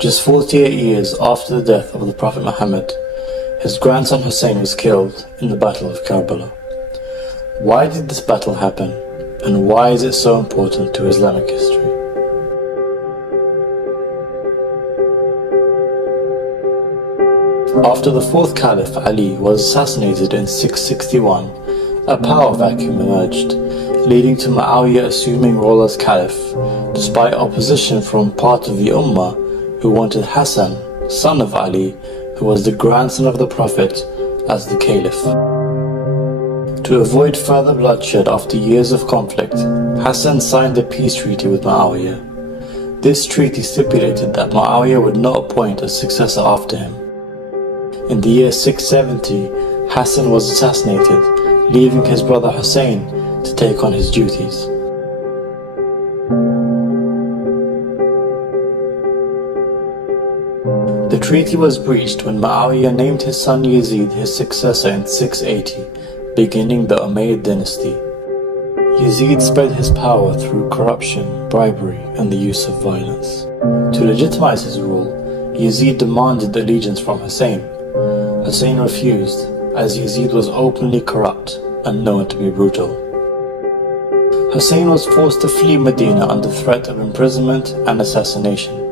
Just 48 years after the death of the Prophet Muhammad, his grandson Hussein was killed in the Battle of Karbala. Why did this battle happen, and why is it so important to Islamic history? After the fourth Caliph Ali was assassinated in 661, a power vacuum emerged, leading to Muawiyah assuming role as Caliph, despite opposition from part of the Ummah who wanted Hassan, son of Ali, who was the grandson of the Prophet, as the Caliph. To avoid further bloodshed after years of conflict, Hassan signed a peace treaty with Muawiyah. This treaty stipulated that Muawiyah would not appoint a successor after him. In the year 670, Hassan was assassinated, leaving his brother Hussein to take on his duties. The treaty was breached when Muawiyah named his son Yazid his successor in 680, beginning the Umayyad dynasty. Yazid spread his power through corruption, bribery, and the use of violence. To legitimize his rule, Yazid demanded allegiance from Hussein. Hussein refused, as Yazid was openly corrupt and known to be brutal. Hussein was forced to flee Medina under threat of imprisonment and assassination.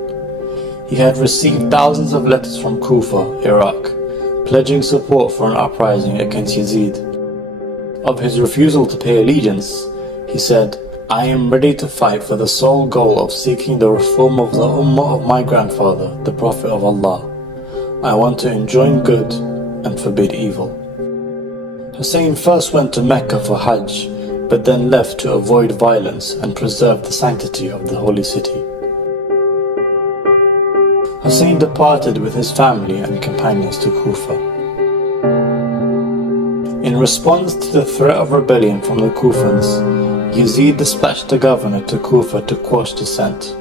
He had received thousands of letters from Kufa, Iraq, pledging support for an uprising against Yazid. Of his refusal to pay allegiance, he said, "I am ready to fight for the sole goal of seeking the reform of the Ummah of my grandfather, the Prophet of Allah. I want to enjoin good and forbid evil." Hussein first went to Mecca for Hajj, but then left to avoid violence and preserve the sanctity of the holy city. Hussein departed with his family and companions to Kufa. In response to the threat of rebellion from the Kufans, Yazid dispatched a governor to Kufa to quash dissent.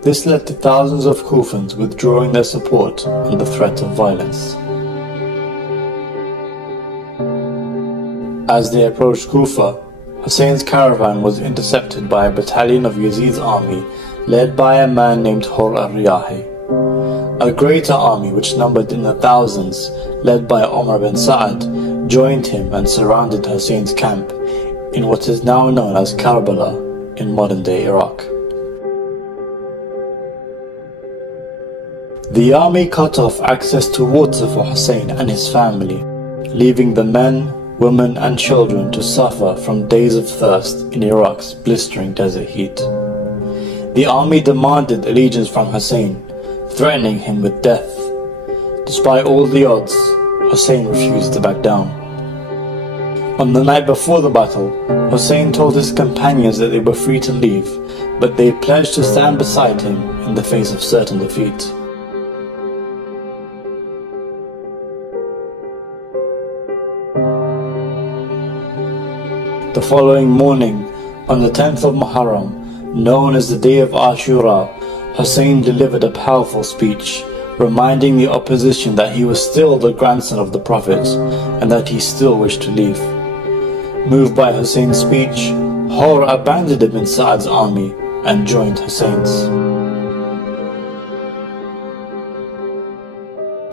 This led to thousands of Kufans withdrawing their support and the threat of violence. As they approached Kufa, Hussein's caravan was intercepted by a battalion of Yazid's army led by a man named Hur al-Riyahi. A greater army which numbered in the thousands, led by Umar bin Sa'ad, joined him and surrounded Hussein's camp in what is now known as Karbala in modern-day Iraq. The army cut off access to water for Hussein and his family, leaving the men, women and children to suffer from days of thirst in Iraq's blistering desert heat. The army demanded allegiance from Hussein, threatening him with death. Despite all the odds, Hussein refused to back down. On the night before the battle, Hussein told his companions that they were free to leave, but they pledged to stand beside him in the face of certain defeat. The following morning, on the 10th of Muharram, known as the day of Ashura, Hussein delivered a powerful speech, reminding the opposition that he was still the grandson of the Prophet and that he still wished to leave. Moved by Hussein's speech, Hur abandoned bin Sa'ad's army and joined Hussein's.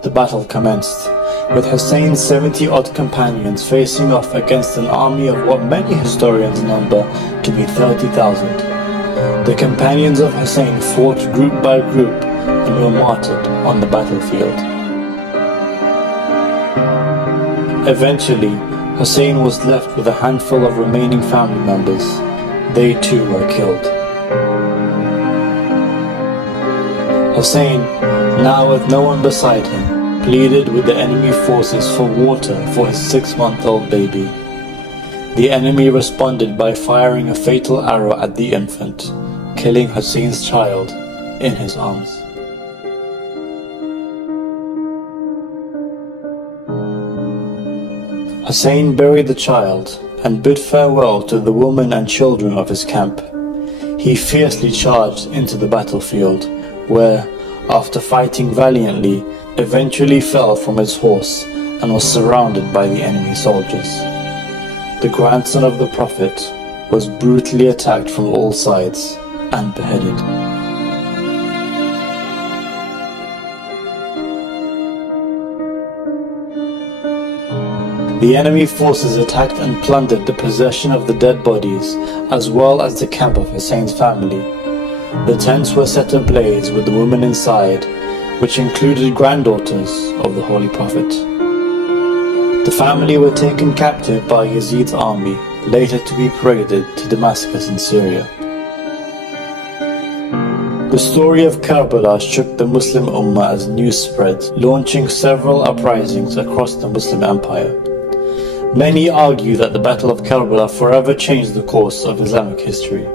The battle commenced, with Hussein's 70-odd companions facing off against an army of what many historians number to be 30,000. The companions of Hussein fought group by group and were martyred on the battlefield. Eventually, Hussein was left with a handful of remaining family members. They too were killed. Hussein, now with no one beside him, pleaded with the enemy forces for water for his 6-month-old baby. The enemy responded by firing a fatal arrow at the infant, killing Hussein's child in his arms. Hussein buried the child and bid farewell to the women and children of his camp. He fiercely charged into the battlefield, where, after fighting valiantly, eventually fell from his horse and was surrounded by the enemy soldiers. The grandson of the Prophet was brutally attacked from all sides and beheaded. The enemy forces attacked and plundered the possession of the dead bodies, as well as the camp of Hussein's family. The tents were set ablaze with the women inside, which included granddaughters of the Holy Prophet. The family were taken captive by Yazid's army, later to be paraded to Damascus in Syria. The story of Karbala shook the Muslim Ummah as news spread, launching several uprisings across the Muslim Empire. Many argue that the Battle of Karbala forever changed the course of Islamic history.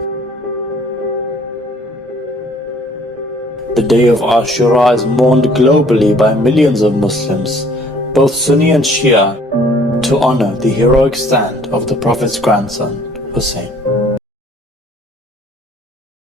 The day of Ashura is mourned globally by millions of Muslims, both Sunni and Shia, to honor the heroic stand of the Prophet's grandson, Hussein.